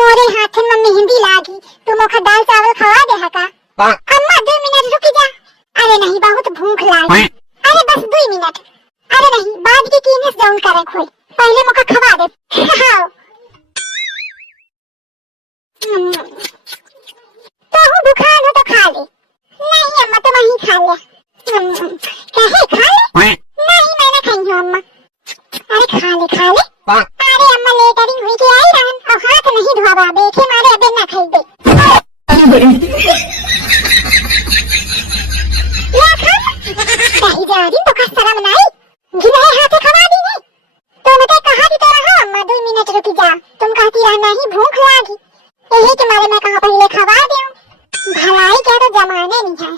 मोरे हाथ में मेहंदी लागी, तू मोखा दाल चावल खवा दे हका। अम्मा 2 मिनट रुक जा। अरे नहीं, बहुत भूख लागी। अरे बस 2 मिनट। अरे नहीं, बाद की कीने जाऊं करे खोई, पहले मोखा खवा दे। हां तो हूँ दुकान हो तो खा ले। नहीं अम्मा, तो वहीं खा ले। कहे खा ले? नहीं मैं ना खाई हूँ अम्मा। अरे खा ले। अरे अम्मा लेटरिंग हुई के आई रहन और हाथ नहीं धोवा, देखे मारे अबे ना खाई दे। या खा कहीं जा रही तो का शर्म नहीं, गिने हाथे खवा दी नहीं। तो मैं कहा दी तो रहा अम्मा 2 मिनट रुक जा, तुम कहती रहा नहीं भूख लागी, यही के मारे मैं कहा पहले खवा दूं। भलाई क्या तो जमाने नहीं है।